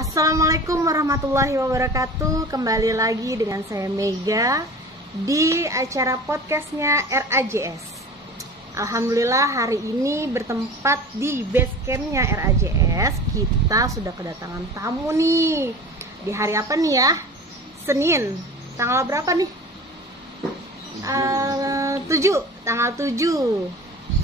Assalamualaikum warahmatullahi wabarakatuh. Kembali lagi dengan saya Mega di acara podcastnya RAJS. Alhamdulillah hari ini bertempat di base campnya RAJS. Kita sudah kedatangan tamu nih. Di hari apa nih ya? Senin. Tanggal berapa nih? 7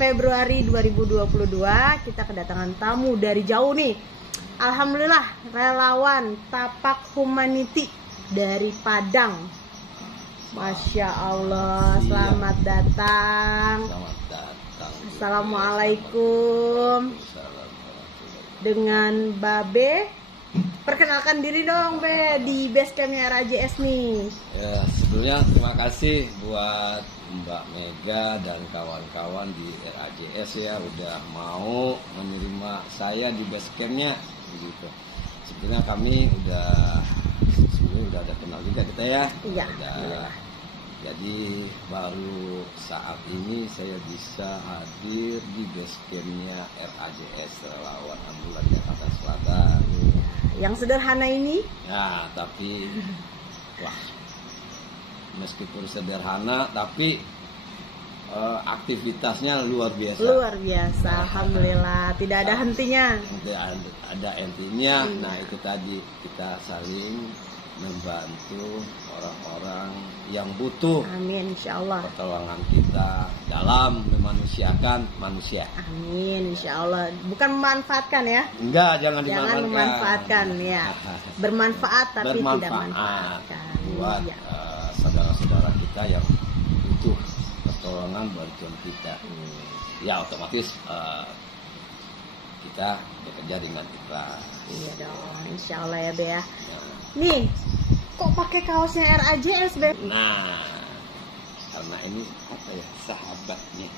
Februari 2022. Kita kedatangan tamu dari jauh nih. Alhamdulillah, relawan Tapak Humanity dari Padang. Masya Allah, selamat datang. Assalamualaikum. Dengan Babe, perkenalkan diri dong Be di base campnya RAJS nih. Ya, sebelumnya terima kasih buat Mbak Mega dan kawan-kawan di RAJS ya udah mau menerima saya di base campnya begitu. Sebetulnya kami udah ada kenal juga kita ya. Iya. Jadi baru saat ini saya bisa hadir di base campnya RAJS Relawan Ambulan Jakarta Selatan. Yang sederhana ini? Ya, tapi wah, meskipun sederhana tapi aktivitasnya luar biasa. Luar biasa, alhamdulillah. Tidak ada hentinya. Ada hentinya. Nah, itu tadi kita saling membantu orang-orang yang butuh. Amin, insyaallah. Pertolongan kita dalam memanusiakan manusia. Amin, insyaallah. Bukan memanfaatkan ya? Enggak, jangan memanfaatkan ya. Bermanfaat tapi tidak memanfaatkan. Buat saudara-saudara kita yang butuh pertolongan bantuan kita. Ya otomatis kita bekerja dengan ikhlas. Iya dong, insyaallah ya Be ya. Nih, kok pakai kaosnya RAJS Be? Nah, karena ini apa ya, sahabatnya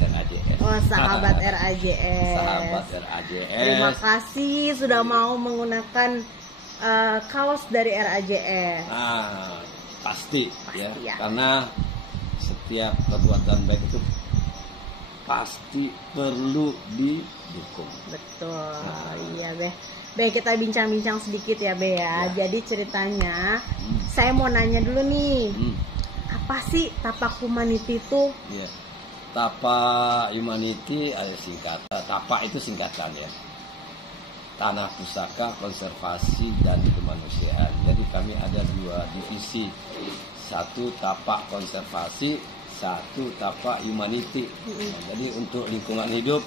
RAJS. Oh, sahabat RAJS. Sahabat RAJS. Terima kasih sudah mau menggunakan kaos dari RAJS. Nah, pasti ya, karena setiap perbuatan baik itu pasti perlu didukung. Betul, iya Be. Be, kita bincang-bincang sedikit ya Be ya. Jadi ceritanya, saya mau nanya dulu nih, apa sih Tapak Humanity itu? Ya. Tapak Humanity ada singkatan. Tapak itu singkatan ya. Tanah Pusaka Konservasi dan Kemanusiaan. Jadi kami ada dua divisi. Satu tapak konservasi, satu tapak humanity. Jadi untuk lingkungan hidup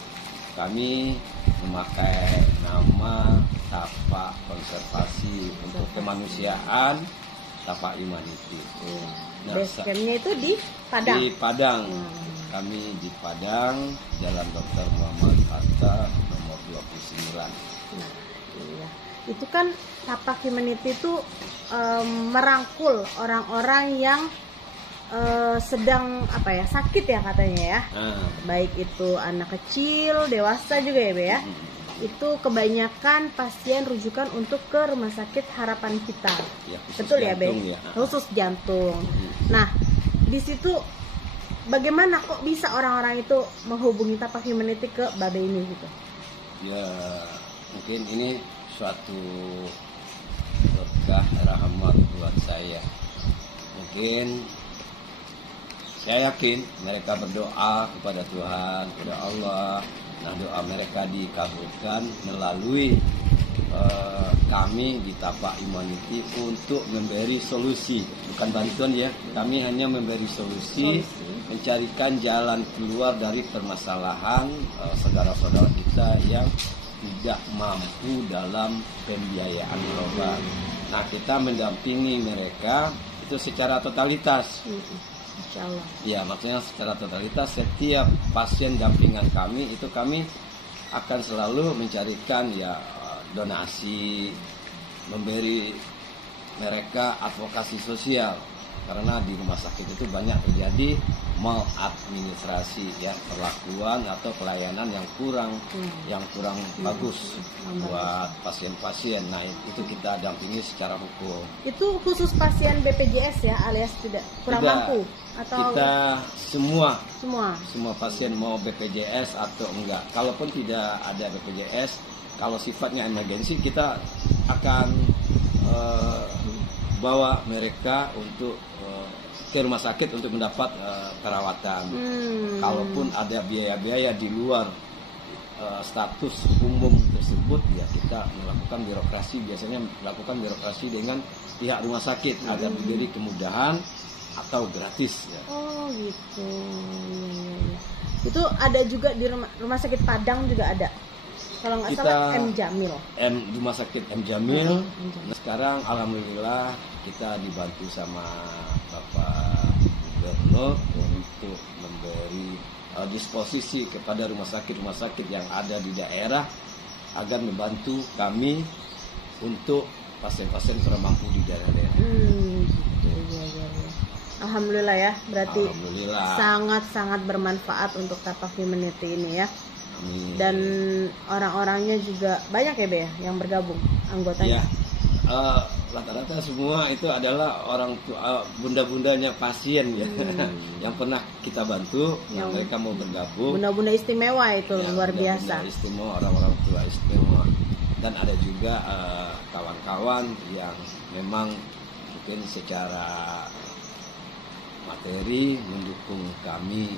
kami memakai nama tapak konservasi, untuk kemanusiaan tapak humanity. Nah, base campnya itu di Padang. Di Padang. Kami di Padang, Jalan Dr. Muhammad Hatta nomor 29. Nah, iya. Itu kan Tapak Humanity itu merangkul orang-orang yang sedang sakit ya katanya ya. Baik itu anak kecil, dewasa juga ya Be ya. Itu kebanyakan pasien rujukan untuk ke Rumah Sakit Harapan Kita. Ya, betul ya Be? Ya. Khusus jantung. Nah, di situ bagaimana kok bisa orang-orang itu menghubungi Tapak Humanity ke Babe ini gitu? Ya, mungkin ini suatu berkah rahmat buat saya. Mungkin saya yakin mereka berdoa kepada Tuhan, kepada Allah. Nah, doa mereka dikabulkan melalui kami di Tapak Humanity untuk memberi solusi, bukan bantuan ya. Kami hanya memberi solusi, mencarikan jalan keluar dari permasalahan saudara-saudara kita yang tidak mampu dalam pembiayaan berobat. Nah, kita mendampingi mereka itu secara totalitas. Insyaallah. Ya, maksudnya secara totalitas setiap pasien dampingan kami itu kami akan selalu mencarikan ya donasi, memberi mereka advokasi sosial. Karena di rumah sakit itu banyak terjadi maladministrasi ya, perlakuan atau pelayanan yang kurang bagus buat pasien-pasien. Nah, itu kita dampingi secara hukum. Itu khusus pasien BPJS ya, alias kurang mampu atau kita semua pasien mau BPJS atau enggak. Kalaupun tidak ada BPJS, kalau sifatnya emergensi kita akan bawa mereka untuk ke rumah sakit untuk mendapat perawatan. Kalaupun ada biaya-biaya di luar status umum tersebut, ya kita melakukan birokrasi, biasanya melakukan birokrasi dengan pihak rumah sakit agar diberi kemudahan atau gratis ya. Oh gitu. Itu ada juga di rumah sakit Padang juga ada. Kalau nggak salah M Jamil. Rumah sakit M Jamil. Nah, sekarang alhamdulillah kita dibantu sama Bapak Gubernur untuk memberi disposisi kepada rumah sakit yang ada di daerah agar membantu kami untuk pasien-pasien kurang mampu di daerah-daerah. Iya. Alhamdulillah ya, berarti sangat-sangat bermanfaat untuk Tapak Humanity ini ya. Amin. Dan orang-orangnya juga banyak ya Be yang bergabung anggotanya. Ya, rata-rata semua itu adalah orang tua, bunda-bundanya pasien ya, yang pernah kita bantu, yang mereka mau bergabung. Bunda-bunda istimewa itu ya, luar biasa. Istimewa, orang-orang tua istimewa. Dan ada juga kawan-kawan yang memang mungkin secara materi mendukung kami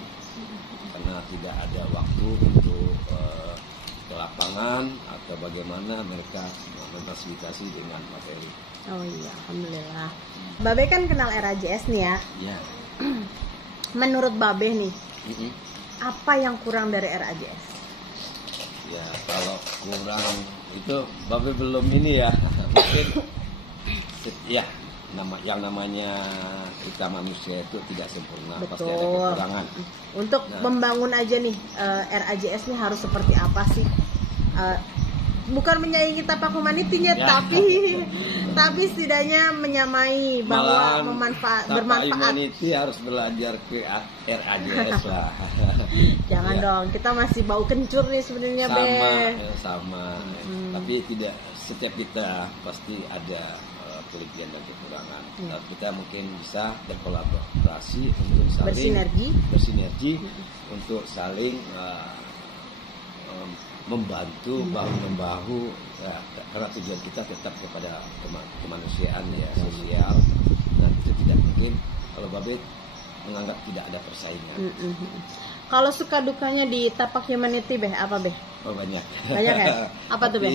karena tidak ada waktu untuk ke lapangan atau bagaimana, mereka memfasilitasi dengan materi. Oh iya, alhamdulillah. Babe kan kenal RAJS nih ya. Iya. Menurut Babe nih, apa yang kurang dari RAJS? Ya kalau kurang itu Babe belum ini ya. Mungkin ya yang namanya kita manusia itu tidak sempurna. Betul. Pasti ada kekurangan. Untuk membangun aja nih RAJS nih harus seperti apa sih? Bukan menyaingi Tapak Humanity-nya ya. tapi setidaknya menyamai bahwa bermanfaat. Humanity harus belajar ke RAJS lah. Jangan dong, kita masih bau kencur nih sebenarnya sama. Tapi tidak setiap kita pasti ada kelebihan dan kekurangan. Kita mungkin bisa berkolaborasi untuk saling bersinergi untuk saling membantu bahu-membahu ya, karena tujuan kita tetap kepada kemanusiaan ya, sosial, dan itu tidak mungkin kalau Babe menganggap tidak ada persaingan. Kalau suka dukanya di Tapak Humanity apa Oh banyak ya? Apa tuh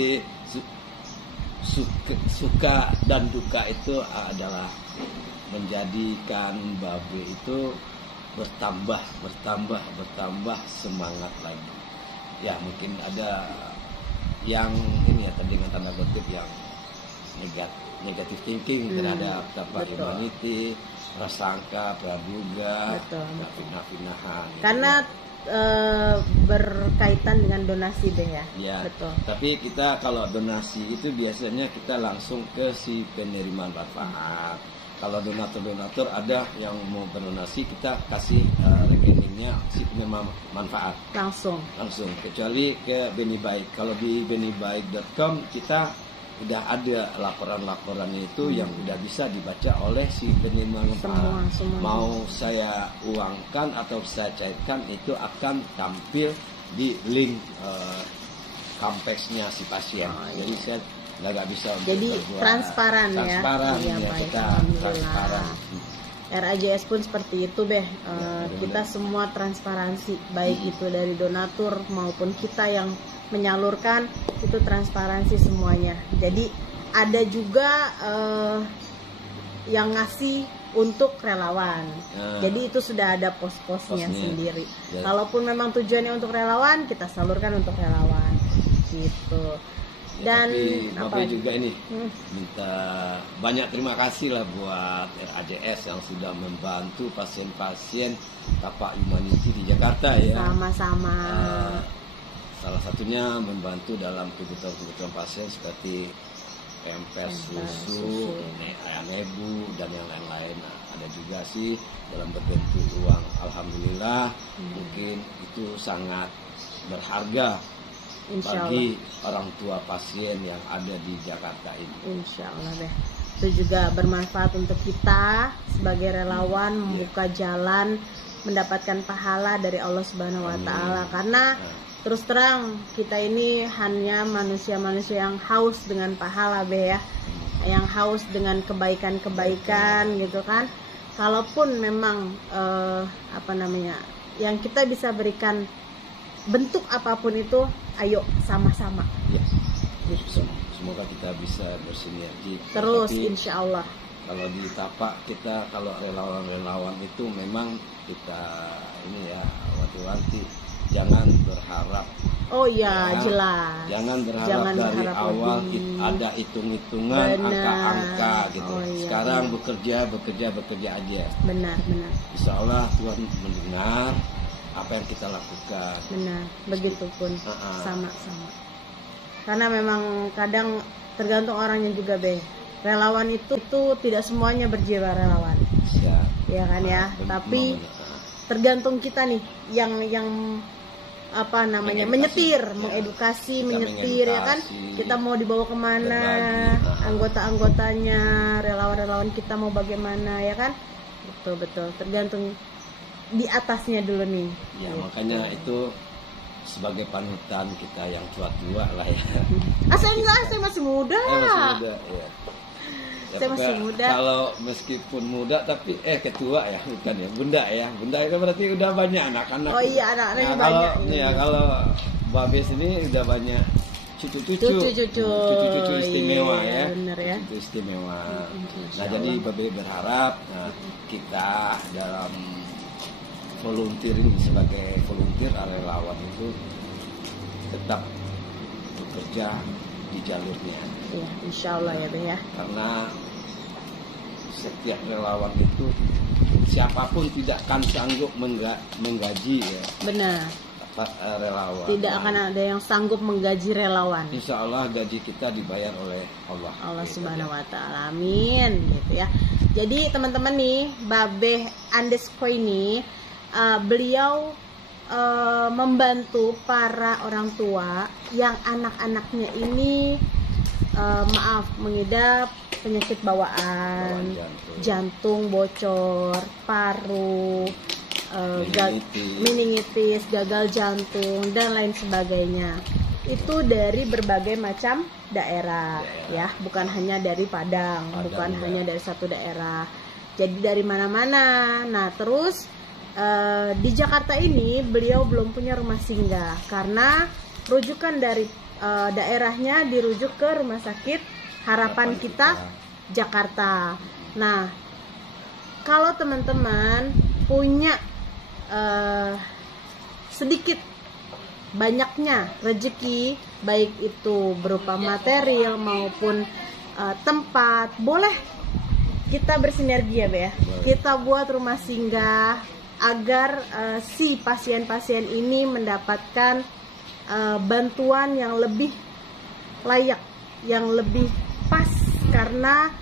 suka dan duka itu adalah menjadikan Babe itu bertambah semangat lagi. Ya mungkin ada yang ini ya dengan tanda kutip yang negatif thinking terhadap Tapak Humanity, prasangka, praduga, fitnah-fitnahan. Karena berkaitan dengan donasi deh ya. Ya. Betul. Tapi kita kalau donasi itu biasanya kita langsung ke si penerima manfaat. Kalau donatur ada yang mau berdonasi, kita kasih rekeningnya si penerima manfaat langsung. Kecuali ke Beni Baik. Kalau di benibaik.com kita udah ada laporan-laporannya itu yang udah bisa dibaca oleh si penerima manfaat. Semua. Mau saya uangkan atau saya cairkan itu akan tampil di link Campexnya si pasien. Jadi saya nggak bisa. Jadi transparan ya. Ya kita transparan. RAJS pun seperti itu kita semua transparansi, baik itu dari donatur maupun kita yang menyalurkan, itu transparansi semuanya. Jadi ada juga yang ngasih untuk relawan. Jadi itu sudah ada pos-posnya sendiri. Kalaupun memang tujuannya untuk relawan, kita salurkan untuk relawan gitu. Ya, dan Babe juga ini minta banyak terima kasih lah buat RAJS yang sudah membantu pasien-pasien Tapak Humanity di Jakarta ya. Sama-sama. Salah satunya membantu dalam kebutuhan pasien seperti pempes, susu, nebu dan yang lain-lain. Ada juga sih dalam berbentuk uang. Alhamdulillah mungkin itu sangat berharga bagi orang tua pasien yang ada di Jakarta ini. Insya Allah itu juga bermanfaat untuk kita sebagai relawan, membuka jalan mendapatkan pahala dari Allah Subhanahu Wa Taala. Karena terus terang kita ini hanya manusia-manusia yang haus dengan pahala Be ya, yang haus dengan kebaikan-kebaikan gitu kan. Kalaupun memang yang kita bisa berikan bentuk apapun itu, ayo sama-sama. Ya. Gitu. Semoga kita bisa bersinergi. Terus tapi insya Allah. Kalau di tapak kita, kalau relawan-relawan itu memang kita ini ya, wanti-wanti jangan berharap. Oh iya, jelas. Jangan berharap dari awal ada hitung-hitungan, angka-angka gitu. Oh, iya, sekarang bekerja aja. Benar. Insya Allah Tuhan mendengar apa yang kita lakukan. Benar, begitupun sama-sama. Karena memang kadang tergantung orangnya juga Be. Relawan itu tidak semuanya berjiwa relawan. Siap. Ya kan ya. Tapi tergantung kita nih yang menyetir, mengedukasi, ya kan. Kita mau dibawa kemana, anggota-anggotanya, relawan-relawan kita mau bagaimana ya kan. Betul. Tergantung di atasnya dulu nih. Ya gitu. Makanya itu sebagai panutan kita yang tua-tua lah ya. Saya masih muda. Ya. Saya masih muda. Kalau meskipun muda tapi ketua ya, bukan ya, bunda itu berarti udah banyak anak-anak. Oh iya, anak-anaknya banyak. Kalau Babes ini udah banyak cucu-cucu istimewa ya. Bener ya. Cucu istimewa. Nah jadi Babe berharap kita dalam volunteer ini sebagai volunteer relawan itu tetap bekerja di jalurnya. Ya, insya Allah ya Be ya. Karena setiap relawan itu siapapun tidak akan sanggup menggaji ya. Benar. Relawan. Tidak akan ada yang sanggup menggaji relawan. Insya Allah gaji kita dibayar oleh Allah. Allah Subhanahu Wa Taala. Amin. Gitu ya. Jadi teman-teman nih, Babe Andesko ini beliau membantu para orang tua yang anak-anaknya ini mengidap penyakit bawaan, jantung bocor, paru, meningitis, gagal jantung dan lain sebagainya. Itu dari berbagai macam daerah ya, bukan hanya dari Padang, bukan hanya dari satu daerah. Jadi dari mana-mana. Nah, terus di Jakarta ini beliau belum punya rumah singgah karena rujukan dari daerahnya dirujuk ke Rumah Sakit Harapan Kita Jakarta. Nah, kalau teman-teman punya sedikit banyaknya rezeki, baik itu berupa material maupun tempat, boleh kita bersinergi ya Be ya. Kita buat rumah singgah agar si pasien-pasien ini mendapatkan bantuan yang lebih layak, yang lebih pas, karena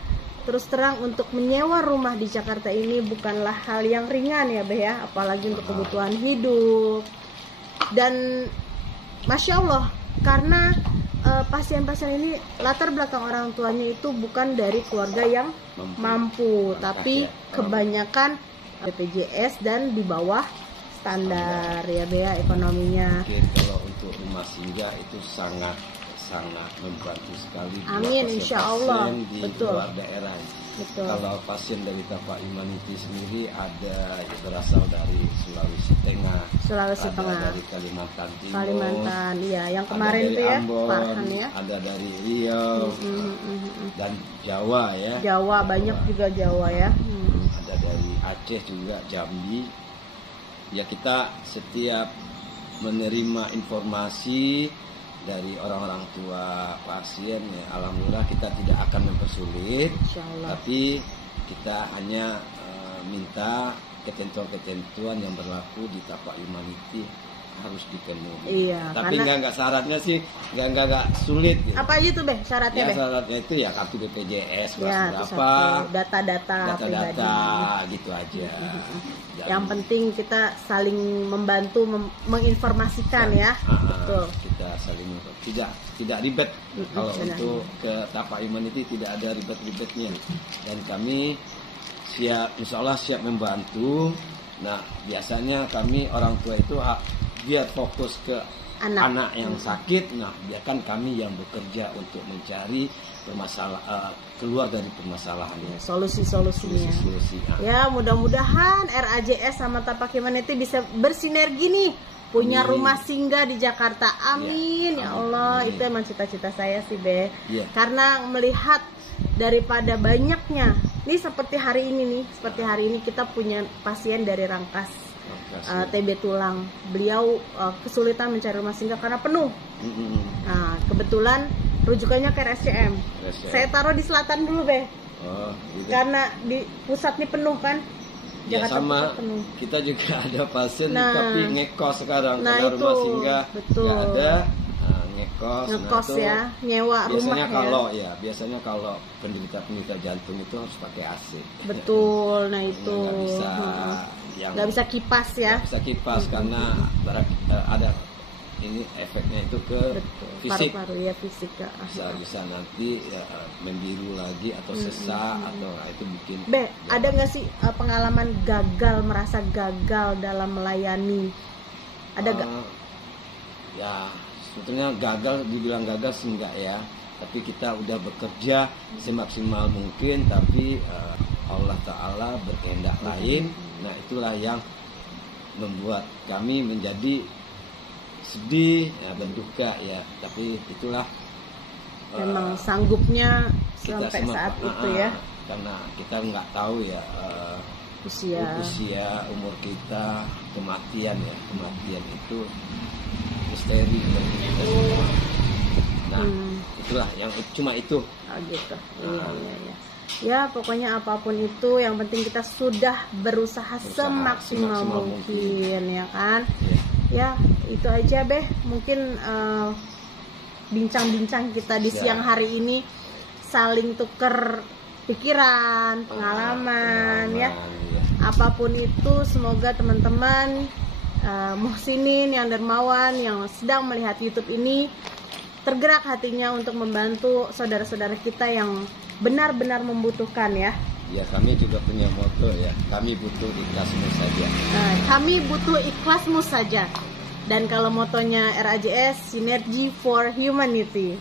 terus terang untuk menyewa rumah di Jakarta ini bukanlah hal yang ringan ya Be ya, apalagi untuk kebutuhan hidup. Dan Masya Allah, karena pasien-pasien ini latar belakang orang tuanya itu bukan dari keluarga yang mampu, tapi kebanyakan BPJS dan di bawah standar ya Be ya ekonominya. Mungkin kalau untuk rumah singgah itu sangat membantu sekali. Amin, insya Allah. Di Betul. luar daerah. Betul. Kalau pasien dari Tapak Humanity sendiri ada yang berasal dari Sulawesi Tengah, dari Kalimantan Timur, Kalimantan, iya, yang kemarin tuh ya, Farhan ya. Ada dari Riau dan Jawa ya. Jawa banyak juga Jawa ya. Ada dari Aceh juga, Jambi. Ya kita setiap menerima informasi dari orang-orang tua pasien ya, alhamdulillah kita tidak akan mempersulit, tapi kita hanya minta ketentuan-ketentuan yang berlaku di Tapak Humanity harus dipenuhi. Iya, tapi nggak syaratnya sih nggak sulit. Gitu. Apa aja tuh Be syaratnya? Ya, syaratnya itu ya kartu BPJS ya, berapa, data gitu aja. Yang penting kita saling membantu menginformasikan ya. Betul. Kita saling tidak ribet. Kalau untuk ke Tapak Humanity tidak ada ribet-ribetnya. Dan kami siap, insya Allah siap membantu. Nah biasanya kami orang tua itu biar fokus ke anak yang sakit. Nah, biarkan kami yang bekerja untuk mencari keluar dari permasalahannya. Solusi-solusinya. Solusi. Ya, mudah-mudahan RAJS sama Tapak Humanity bisa bersinergi nih, punya rumah singgah di Jakarta. Amin ya Allah. Itu emang cita-cita saya sih, Be. Karena melihat daripada banyaknya, nih seperti hari ini kita punya pasien dari Rangkas, TB tulang. Beliau kesulitan mencari rumah singgah karena penuh. Nah, kebetulan rujukannya ke RSCM. Saya taruh di selatan dulu, Be. Gitu. Karena di pusat nih penuh kan. Ya sama, penuh. Kita juga ada pasien tapi ngekos sekarang. Karena rumah singgah nggak ada, ngekos ya, nyewa biasanya rumah biasanya kalau penderita jantung itu harus pakai AC. Betul, nah itu nggak bisa kipas ya. Nggak bisa kipas karena ada ini efeknya itu ke fisik. Paru-paru ya, fisik ya. Bisa nanti membiru lagi atau sesak atau itu bikin. Ada nggak sih pengalaman merasa gagal dalam melayani? Ada nggak? Ya sebetulnya dibilang gagal sih enggak ya. Tapi kita udah bekerja semaksimal mungkin, tapi Allah Ta'ala berkehendak lain. Nah, itulah yang membuat kami menjadi sedih, berduka ya. Tapi itulah memang sanggupnya sampai saat itu ya. Karena kita nggak tahu ya usia, umur kita, kematian itu misteri bagi kita semua. Nah, itulah yang cuma itu. Gitu. Iya. Ya, pokoknya apapun itu, yang penting kita sudah berusaha semaksimal mungkin ya kan. Ya, itu aja, Be. Mungkin bincang-bincang kita di siang hari ini, saling tuker pikiran, pengalaman ya. Apapun itu, semoga teman-teman Muhsinin yang dermawan yang sedang melihat YouTube ini tergerak hatinya untuk membantu saudara-saudara kita yang benar-benar membutuhkan ya. Ya, kami juga punya moto ya, kami butuh ikhlasmu saja. Nah, kami butuh ikhlasmu saja. Dan kalau motonya RAJS, Synergy for Humanity.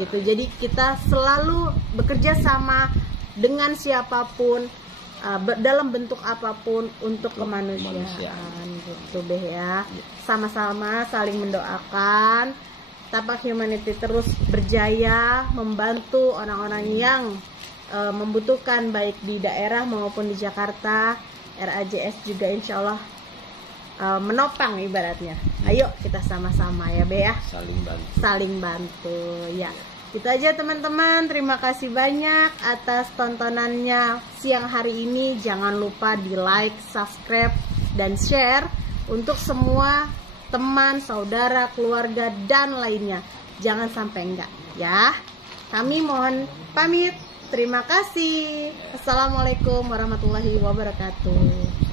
Gitu. Jadi kita selalu bekerja sama dengan siapapun, dalam bentuk apapun untuk kemanusiaan. Gitu, Beh ya. Sama-sama saling mendoakan Tapak Humanity terus berjaya membantu orang-orang yang membutuhkan baik di daerah maupun di Jakarta. RAJS juga insya Allah menopang ibaratnya. Ayo kita sama-sama ya, Be ya. Saling bantu ya. Itu aja teman-teman. Terima kasih banyak atas tontonannya siang hari ini. Jangan lupa di like, subscribe, dan share untuk semua teman, saudara, keluarga, dan lainnya. Jangan sampai enggak ya. Kami mohon pamit. Terima kasih. Assalamualaikum warahmatullahi wabarakatuh.